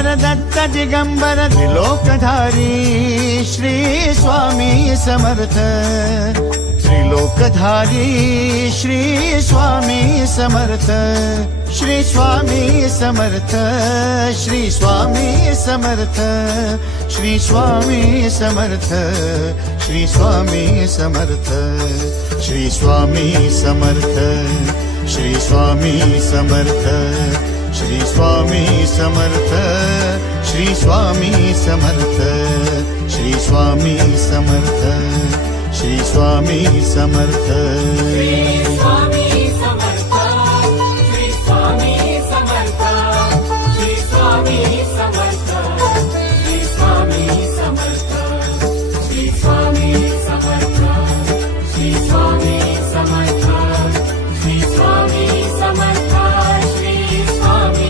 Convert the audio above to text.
Avtar Datta Digambar त्रिलोकधारी Shri Swami Samarth त्रिलोकधारी Shri Swami Samarth Shri Swami Samarth Shri Swami Samarth Shri Swami Samarth Shri Swami Samarth Shri Swami Samarth Shri Swami Samarth Shri Swami Samarth Shri Swami Samarth Shri Swami Samarth Shri Swami Samarth Shri Swami